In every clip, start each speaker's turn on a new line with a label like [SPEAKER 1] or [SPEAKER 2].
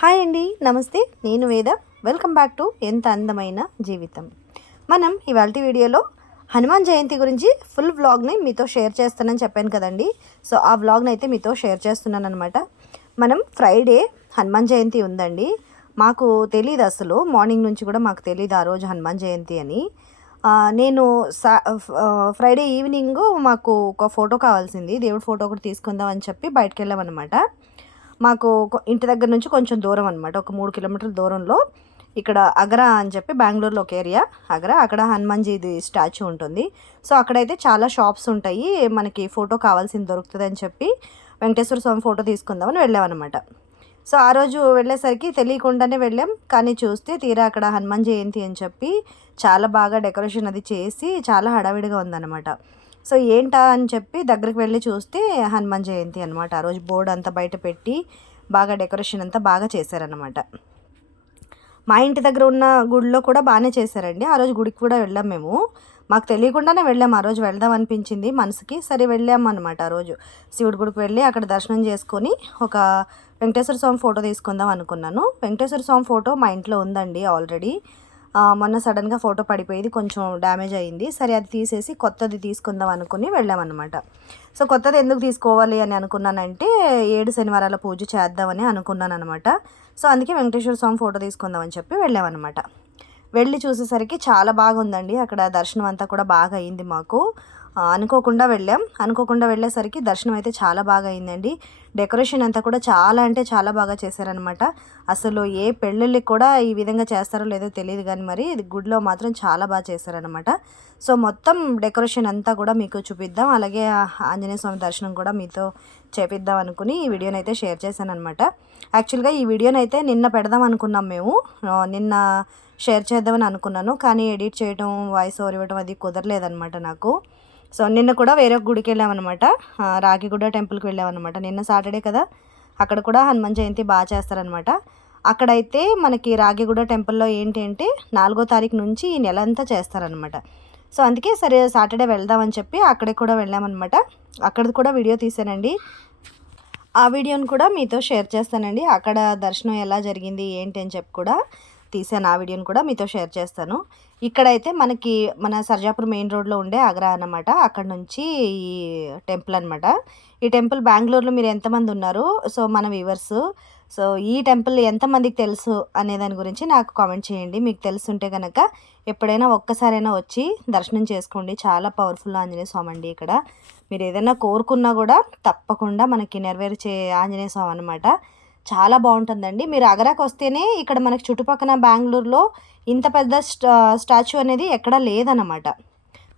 [SPEAKER 1] Hi అండి నమస్తే. నేను వేద. వెల్కమ్ బ్యాక్ టు ఎంత అందమైన జీవితం. మనం ఇవాళ వీడియోలో హనుమాన్ జయంతి గురించి ఫుల్ వ్లాగ్ని మీతో షేర్ చేస్తానని చెప్పాను కదండి. సో ఆ వ్లాగ్ని అయితే మీతో షేర్ చేస్తున్నాను అనమాట మనం ఫ్రైడే హనుమాన్ జయంతి ఉందండి. మాకు తెలియదు అసలు. మార్నింగ్ నుంచి కూడా మాకు తెలియదు ఆ రోజు హనుమాన్ జయంతి అని. నేను సా ఫ్రైడే ఈవినింగ్ మాకు ఒక ఫోటో కావాల్సింది. దేవుడి ఫోటో ఒకటి తీసుకుందాం అని చెప్పి బయటకు వెళ్ళామన్నమాట. మాకు ఇంటి దగ్గర నుంచి కొంచెం దూరం అనమాట ఒక మూడు కిలోమీటర్ల దూరంలో ఇక్కడ అగ్రా అని చెప్పి బెంగళూరులో ఒక ఏరియా అగ్రా. అక్కడ హనుమాన్జీది స్టాచ్యూ ఉంటుంది. సో అక్కడైతే చాలా షాప్స్ ఉంటాయి. మనకి ఫోటో కావాల్సింది దొరుకుతుంది అని చెప్పి వెంకటేశ్వర స్వామి ఫోటో తీసుకుందామని వెళ్ళామన్నమాట. సో ఆ రోజు వెళ్ళేసరికి తెలియకుండానే వెళ్ళాం. కానీ చూస్తే తీరా అక్కడ హనుమాన్ జయంతి అని చెప్పి చాలా బాగా డెకరేషన్ అది చేసి చాలా హడావిడిగా ఉందన్నమాట. సో ఏంటా అని చెప్పి దగ్గరికి వెళ్ళి చూస్తే హనుమాన్ జయంతి అనమాట ఆ రోజు బోర్డు అంతా బయట పెట్టి బాగా డెకరేషన్ అంతా బాగా చేశారనమాట మా ఇంటి దగ్గర ఉన్న గుడిలో కూడా బాగానే చేశారండి. ఆ రోజు గుడికి కూడా వెళ్ళాం మేము. మాకు తెలియకుండానే వెళ్ళాం. ఆ రోజు వెళ్దాం అనిపించింది మనసుకి. సరే వెళ్ళాం అనమాట ఆ రోజు. శివుడి గుడికి వెళ్ళి అక్కడ దర్శనం చేసుకొని ఒక వెంకటేశ్వర స్వామి ఫోటో తీసుకుందాం అనుకున్నాను. వెంకటేశ్వర స్వామి ఫోటో మా ఇంట్లో ఉందండి ఆల్రెడీ. మొన్న సడన్గా ఫోటో పడిపోయింది కొంచెం డ్యామేజ్ అయింది. సరే అది తీసేసి కొత్తది తీసుకుందాం అనుకుని వెళ్ళామన్నమాట. సో కొత్తది ఎందుకు తీసుకోవాలి అని అనుకున్నానంటే ఏడు శనివారాల పూజ చేద్దామని అనుకున్నాను అనమాట సో అందుకే వెంకటేశ్వర స్వామి ఫోటో తీసుకుందామని చెప్పి వెళ్ళామన్నమాట. వెళ్ళి చూసేసరికి చాలా బాగుందండి. అక్కడ దర్శనం అంతా కూడా బాగా అయింది మాకు. అనుకోకుండా వెళ్ళాం. అనుకోకుండా వెళ్ళేసరికి దర్శనం అయితే చాలా బాగా అయిందండి డెకరేషన్ అంతా కూడా చాలా అంటే చాలా బాగా చేశారనమాట అసలు ఏ పెళ్ళిళ్ళకి కూడా ఈ విధంగా చేస్తారో లేదో తెలియదు కానీ మరి ఇది గుడిలో మాత్రం చాలా బాగా చేశారనమాట సో మొత్తం డెకరేషన్ అంతా కూడా మీకు చూపిద్దాం. అలాగే ఆంజనేయ స్వామి దర్శనం కూడా మీతో చేపిద్దాం అనుకుని ఈ వీడియోని అయితే షేర్ చేశాను అనమాట యాక్చువల్గా ఈ వీడియోని అయితే నిన్న పెడదాం అనుకున్నాం మేము. నిన్న షేర్ చేద్దామని అనుకున్నాను. కానీ ఎడిట్ చేయడం వాయిస్ ఓవర్ ఇవ్వడం అది కుదరలేదనమాట నాకు. సో నిన్న కూడా వేరే ఒక గుడికి వెళ్ళామన్నమాట. ఆ, రాగిగూడ టెంపుల్కి వెళ్ళామన్నమాట. నిన్న సాటర్డే కదా అక్కడ కూడా హనుమాన్ జయంతి బాగా చేస్తారనమాట అక్కడైతే మనకి రాగిగూడ టెంపుల్లో ఏంటి అంటే నాలుగో తారీఖు నుంచి ఈ నెల అంతా చేస్తారనమాట సో అందుకే సరే సాటర్డే వెళ్దామని చెప్పి అక్కడికి కూడా వెళ్ళామన్నమాట. అక్కడిది కూడా వీడియో తీసానండి. ఆ వీడియోని కూడా మీతో షేర్ చేస్తానండి. అక్కడ దర్శనం ఎలా జరిగింది ఏంటి అని చెప్పి కూడా తీసాను. ఆ వీడియోని కూడా మీతో షేర్ చేస్తాను. ఇక్కడైతే మనకి మన సర్జాపూర్ మెయిన్ రోడ్లో ఉండే ఆగ్రా అన్నమాట. అక్కడ నుంచి ఈ టెంపుల్ అనమాట ఈ టెంపుల్ బెంగళూరులో మీరు ఎంతమంది ఉన్నారు? సో మన వ్యూవర్స్. సో ఈ టెంపుల్ ఎంతమందికి తెలుసు అనే దాని గురించి నాకు కామెంట్ చేయండి. మీకు తెలుసుంటే కనుక ఎప్పుడైనా ఒక్కసారైనా వచ్చి దర్శనం చేసుకోండి. చాలా పవర్ఫుల్ ఆంజనేయ స్వామి అండి ఇక్కడ. మీరు ఏదైనా కోరుకున్నా కూడా తప్పకుండా మనకి నెరవేర్చే ఆంజనేయ స్వామి అనమాట చాలా బాగుంటుందండి. మీరు అగరాకు వస్తేనే ఇక్కడ మనకి చుట్టుపక్కల బెంగళూరులో ఇంత పెద్ద స్టా స్టాచ్యూ అనేది ఎక్కడా లేదన్నమాట.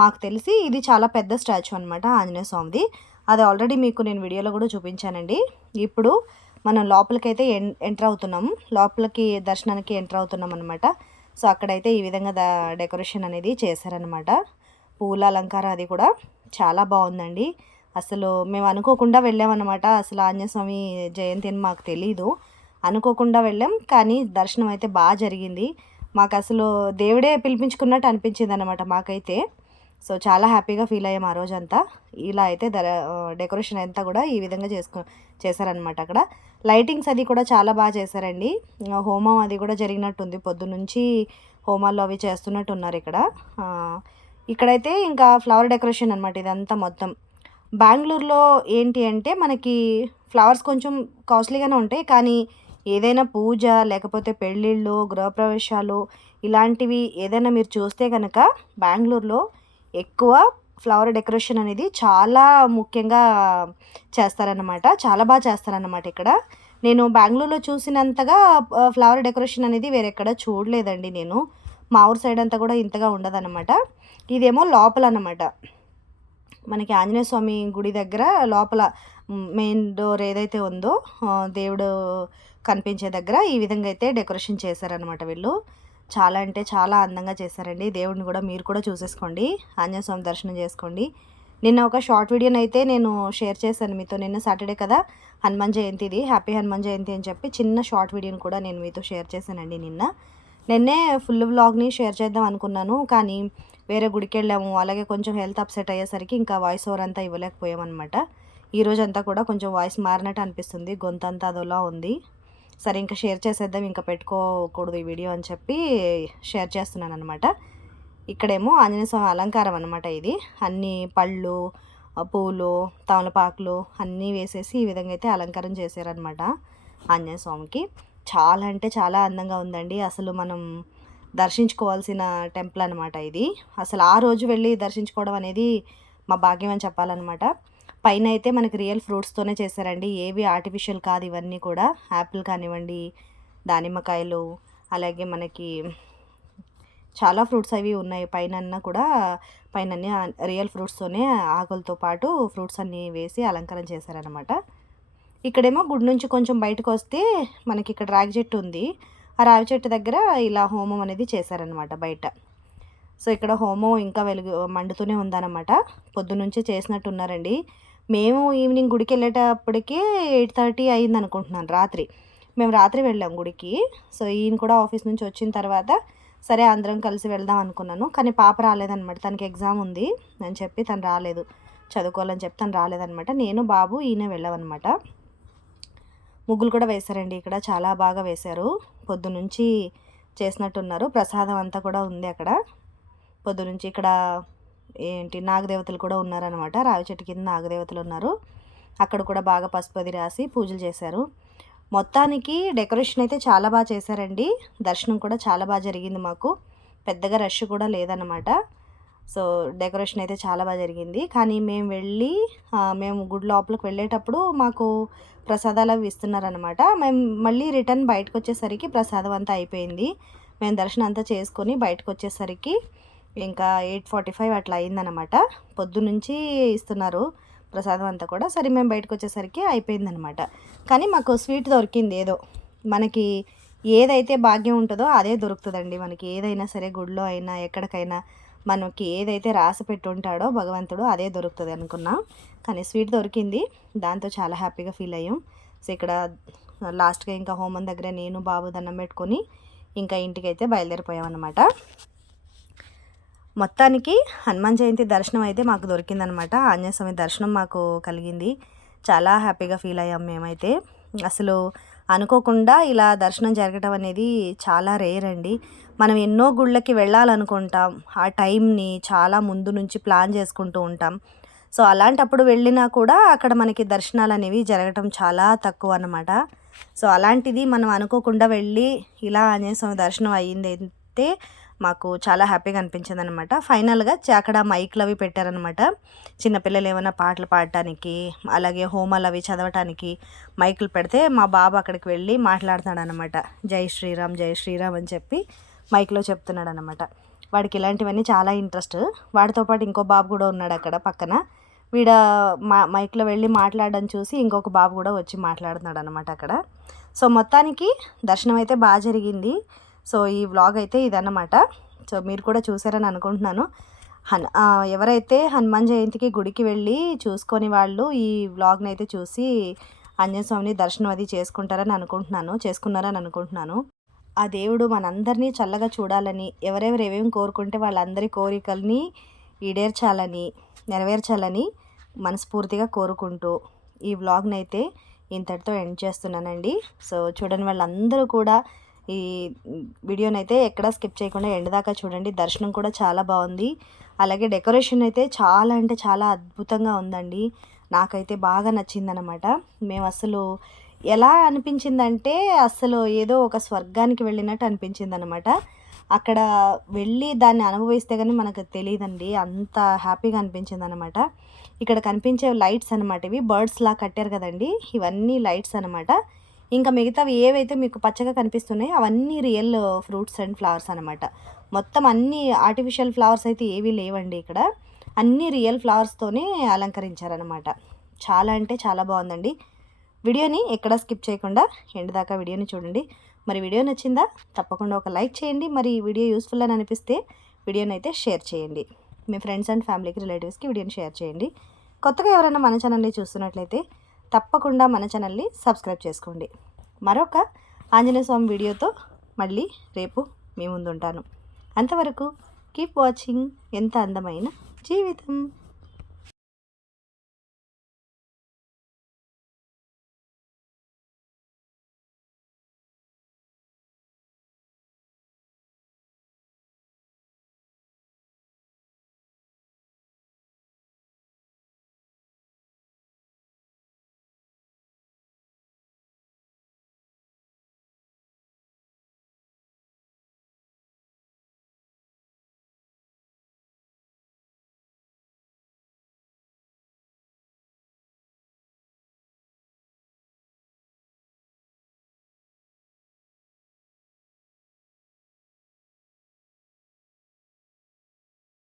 [SPEAKER 1] మాకు తెలిసి ఇది చాలా పెద్ద స్టాచ్యూ అనమాట ఆంజనేయ స్వామిది. అది ఆల్రెడీ మీకు నేను వీడియోలో కూడా చూపించానండి. ఇప్పుడు మనం లోపలికైతే ఎన్ ఎంటర్ అవుతున్నాం. లోపలికి దర్శనానికి ఎంటర్ అవుతున్నాం అనమాట సో అక్కడైతే ఈ విధంగా ద డెకరేషన్ అనేది చేశారనమాట పూల అలంకారం అది కూడా చాలా బాగుందండి. అసలు మేము అనుకోకుండా వెళ్ళామన్నమాట. అసలు ఆంజనేయస్వామి జయంతి అని మాకు తెలీదు. అనుకోకుండా వెళ్ళాం కానీ దర్శనం అయితే బాగా జరిగింది. మాకు అసలు దేవుడే పిలిపించుకున్నట్టు అనిపించింది అనమాట మాకైతే. సో చాలా హ్యాపీగా ఫీల్ అయ్యాం ఆ రోజంతా. ఇలా అయితే దర డెకరేషన్ అంతా కూడా ఈ విధంగా చేసుకు చేశారనమాట అక్కడ. లైటింగ్స్ అది కూడా చాలా బాగా చేశారండి. హోమం అది కూడా జరిగినట్టుంది. పొద్దునుంచి హోమాల్లో అవి చేస్తున్నట్టు ఉన్నారు ఇక్కడ. ఇక్కడైతే ఇంకా ఫ్లవర్ డెకరేషన్ అనమాట ఇదంతా మొత్తం. బెంగళూరులో ఏంటి అంటే మనకి ఫ్లవర్స్ కొంచెం కాస్ట్లీగానే ఉంటాయి. కానీ ఏదైనా పూజ లేకపోతే పెళ్ళిళ్ళు గృహప్రవేశాలు ఇలాంటివి ఏదైనా మీరు చూస్తే కనుక బెంగళూరులో ఎక్కువ ఫ్లవర్ డెకరేషన్ అనేది చాలా ముఖ్యంగా చేస్తారనమాట చాలా బాగా చేస్తారనమాట ఇక్కడ. నేను బెంగళూరులో చూసినంతగా ఫ్లవర్ డెకరేషన్ అనేది వేరెక్కడ చూడలేదండి నేను. మా ఊరు సైడ్ అంతా కూడా ఇంతగా ఉండదన్నమాట. ఇదేమో లోపల అన్నమాట మనకి ఆంజనేయ స్వామి గుడి దగ్గర లోపల మెయిన్ డోర్ ఏదైతే ఉందో దేవుడు కనిపించే దగ్గర ఈ విధంగా అయితే డెకరేషన్ చేశారనమాట వీళ్ళు. చాలా అంటే చాలా అందంగా చేశారండి. దేవుడిని కూడా మీరు కూడా చూసేసుకోండి. ఆంజనేయ స్వామి దర్శనం చేసుకోండి. నిన్న ఒక షార్ట్ వీడియోని అయితే నేను షేర్ చేశాను మీతో. నిన్న సాటర్డే కదా హనుమాన్ జయంతిది. హ్యాపీ హనుమాన్ జయంతి అని చెప్పి చిన్న షార్ట్ వీడియోని కూడా నేను మీతో షేర్ చేశానండి నిన్న. నిన్నే ఫుల్ వ్లాగ్ని షేర్ చేద్దాం అనుకున్నాను. కానీ వేరే గుడికి వెళ్ళాము అలాగే కొంచెం హెల్త్ అప్సెట్ అయ్యేసరికి ఇంకా వాయిస్ ఓవర్ అంతా ఇవ్వలేకపోయామన్నమాట. ఈరోజు అంతా కూడా కొంచెం వాయిస్ మారినట్టు అనిపిస్తుంది. గొంతంతా అదోలా ఉంది. సరే ఇంకా షేర్ చేసేద్దాం ఇంకా పెట్టుకోకూడదు ఈ వీడియో అని చెప్పి షేర్ చేస్తున్నాను అనమాట ఇక్కడేమో ఆంజనేయ స్వామి అలంకారం అనమాట ఇది. అన్ని పళ్ళు పూలు తమలపాకులు అన్నీ వేసేసి ఈ విధంగా అయితే అలంకారం చేశారనమాట ఆంజనేయ స్వామికి. చాలా అంటే చాలా అందంగా ఉందండి. అసలు మనం దర్శించుకోవాల్సిన టెంపుల్ అనమాట ఇది. అసలు ఆ రోజు వెళ్ళి దర్శించుకోవడం అనేది మా భాగ్యం అని చెప్పాలన్నమాట. పైన అయితే మనకి రియల్ ఫ్రూట్స్తోనే చేశారండి. ఏవి ఆర్టిఫిషియల్ కాదు ఇవన్నీ కూడా. యాపిల్ కానివ్వండి దానిమ్మకాయలు అలాగే మనకి చాలా ఫ్రూట్స్ అవి ఉన్నాయి. పైన కూడా పైన రియల్ ఫ్రూట్స్తోనే ఆకులతో పాటు ఫ్రూట్స్ అన్నీ వేసి అలంకరణ చేశారనమాట ఇక్కడేమో గుడి నుంచి కొంచెం బయటకు వస్తే మనకి ఇక్కడ రాగి చెట్టు ఉంది. ఆ రావి చెట్టు దగ్గర ఇలా హోమం అనేది చేశారనమాట బయట. సో ఇక్కడ హోమం ఇంకా వెలుగు మండుతూనే ఉందన్నమాట. పొద్దునుంచి చేసినట్టున్నారండి. మేము ఈవినింగ్ గుడికి వెళ్ళేటప్పటికి ఎయిట్ థర్టీ అయింది అనుకుంటున్నాను రాత్రి. మేము రాత్రి వెళ్ళాం గుడికి. సో ఈయన కూడా ఆఫీస్ నుంచి వచ్చిన తర్వాత సరే అందరం కలిసి వెళ్దాం అనుకున్నాను. కానీ పాప రాలేదనమాట తనకి ఎగ్జామ్ ఉంది అని చెప్పి తను రాలేదు. చదువుకోవాలని చెప్పి తను రాలేదనమాట నేను బాబు ఈయన వెళ్ళామన్నమాట. ముగ్గులు కూడా వేశారండి. ఇక్కడ చాలా బాగా వేశారు. పొద్దునుంచి చేసినట్టున్నారు. ప్రసాదం అంతా కూడా ఉంది అక్కడ. పొద్దునుంచి ఇక్కడ ఏంటి నాగదేవతలు కూడా ఉన్నారనమాట రావి చెట్టు కింద నాగదేవతలు ఉన్నారు. అక్కడ కూడా బాగా పసుపది రాసి పూజలు చేశారు. మొత్తానికి డెకరేషన్ అయితే చాలా బాగా చేశారండి. దర్శనం కూడా చాలా బాగా జరిగింది మాకు. పెద్దగా రష్ కూడా లేదన్నమాట. సో డెకరేషన్ అయితే చాలా బాగా జరిగింది. కానీ మేము వెళ్ళి మేము గుడి లోపలికి వెళ్ళేటప్పుడు మాకు ప్రసాదాలు అవి ఇస్తున్నారనమాట మేము మళ్ళీ రిటర్న్ బయటకు వచ్చేసరికి ప్రసాదం అంతా అయిపోయింది. మేము దర్శనం అంతా చేసుకొని బయటకు వచ్చేసరికి ఇంకా ఎయిట్ ఫార్టీ ఫైవ్ అట్లా అయిందనమాట పొద్దునుంచి ఇస్తున్నారు ప్రసాదం అంతా కూడా. సరే మేము బయటకు వచ్చేసరికి అయిపోయిందనమాట కానీ మాకు స్వీట్ దొరికింది ఏదో. మనకి ఏదైతే భాగ్యం ఉంటుందో అదే దొరుకుతుందండి. మనకి ఏదైనా సరే గుడిలో అయినా ఎక్కడికైనా మనకి ఏదైతే రాసి పెట్టుంటాడో భగవంతుడు అదే దొరుకుతుంది అనుకున్నాం. కానీ స్వీట్ దొరికింది. దాంతో చాలా హ్యాపీగా ఫీల్ అయ్యాం. సో ఇక్కడ లాస్ట్గా ఇంకా హోమం దగ్గర నేను బాబు దండం పెట్టుకొని ఇంకా ఇంటికి అయితే బయలుదేరిపోయాం అనమాట మొత్తానికి హనుమాన్ జయంతి దర్శనం అయితే మాకు దొరికిందనమాట ఆంజనేయ స్వామి దర్శనం మాకు కలిగింది. చాలా హ్యాపీగా ఫీల్ అయ్యాం మేమైతే. అసలు అనుకోకుండా ఇలా దర్శనం జరగటం అనేది చాలా రేర్ అండి. మనం ఎన్నో గుళ్ళకి వెళ్ళాలనుకుంటాం. ఆ టైంని చాలా ముందు నుంచి ప్లాన్ చేసుకుంటూ ఉంటాం. సో అలాంటప్పుడు వెళ్ళినా కూడా అక్కడ మనకి దర్శనాలు అనేవి జరగటం చాలా తక్కువ అనమాట సో అలాంటిది మనం అనుకోకుండా వెళ్ళి ఇలా ఆంజనేయ స్వామి దర్శనం అయ్యింది అయితే మాకు చాలా హ్యాపీగా అనిపించింది అనమాట ఫైనల్గా అక్కడ మైక్లు అవి పెట్టారనమాట చిన్నపిల్లలు ఏమైనా పాటలు పాడటానికి అలాగే హోమాలు అవి చదవటానికి మైకులు పెడితే మా బాబు అక్కడికి వెళ్ళి మాట్లాడుతున్నాడనమాట జై శ్రీరామ్ జై శ్రీరామ్ అని చెప్పి మైక్లో చెప్తున్నాడు అనమాట వాడికి ఇలాంటివన్నీ చాలా ఇంట్రెస్ట్. వాడితో పాటు ఇంకో బాబు కూడా ఉన్నాడు అక్కడ పక్కన. వీడ మా మైక్లో వెళ్ళి మాట్లాడడం చూసి ఇంకొక బాబు కూడా వచ్చి మాట్లాడుతున్నాడు అనమాట అక్కడ. సో మొత్తానికి దర్శనం అయితే బాగా జరిగింది. సో ఈ వ్లాగ్ అయితే ఇదన్నమాట. సో మీరు కూడా చూసారని అనుకుంటున్నాను. హన్ ఎవరైతే హనుమాన్ జయంతికి గుడికి వెళ్ళి చూసుకొని వాళ్ళు ఈ వ్లాగ్ని అయితే చూసి ఆంజనేయ స్వామిని దర్శనం అది చేసుకుంటారని అనుకుంటున్నాను చేసుకున్నారని అనుకుంటున్నాను. ఆ దేవుడు మనందరినీ చల్లగా చూడాలని ఎవరెవరు ఏమేమి కోరుకుంటే వాళ్ళందరి కోరికల్ని ఈడేర్చాలని నెరవేర్చాలని మనస్ఫూర్తిగా కోరుకుంటూ ఈ వ్లాగ్ని అయితే ఇంతటితో ఎండ్ చేస్తున్నానండి. సో చూడని వాళ్ళందరూ కూడా ఈ వీడియోని అయితే ఎక్కడా స్కిప్ చేయకుండా ఎండ్ దాకా చూడండి. దర్శనం కూడా చాలా బాగుంది. అలాగే డెకరేషన్ అయితే చాలా అంటే చాలా అద్భుతంగా ఉందండి. నాకైతే బాగా నచ్చిందనమాట మేము అసలు ఎలా అనిపించిందంటే అసలు ఏదో ఒక స్వర్గానికి వెళ్ళినట్టు అనిపించింది అనమాట అక్కడ వెళ్ళి దాన్ని అనుభవిస్తే కానీ మనకు తెలియదండి. అంత హ్యాపీగా అనిపించింది అనమాట ఇక్కడ కనిపించే లైట్స్ అనమాట ఇవి. బర్డ్స్ లా కట్టారు కదండి. ఇవన్నీ లైట్స్ అనమాట ఇంకా మిగతావి ఏవైతే మీకు పచ్చగా కనిపిస్తున్నాయో అవన్నీ రియల్ ఫ్రూట్స్ అండ్ ఫ్లవర్స్ అనమాట మొత్తం అన్ని ఆర్టిఫిషియల్ ఫ్లవర్స్ అయితే ఏవీ లేవండి ఇక్కడ. అన్ని రియల్ ఫ్లవర్స్తోనే అలంకరించారనమాట చాలా అంటే చాలా బాగుందండి. వీడియోని ఎక్కడ స్కిప్ చేయకుండా ఎండ్ దాకా వీడియోని చూడండి. మరి వీడియో నచ్చిందా తప్పకుండా ఒక లైక్ చేయండి. మరి వీడియో యూస్ఫుల్ అని అనిపిస్తే వీడియోని అయితే షేర్ చేయండి. మీ ఫ్రెండ్స్ అండ్ ఫ్యామిలీకి రిలేటివ్స్కి వీడియోని షేర్ చేయండి. కొత్తగా ఎవరైనా మన ఛానల్ని చూస్తున్నట్లయితే తప్పకుండా మన ఛానల్ని సబ్స్క్రైబ్ చేసుకోండి. మరొక ఆంజనేయ స్వామి వీడియోతో మళ్ళీ రేపు మీ ముందుంటాను. అంతవరకు కీప్ వాచింగ్ ఎంత అందమైన జీవితం.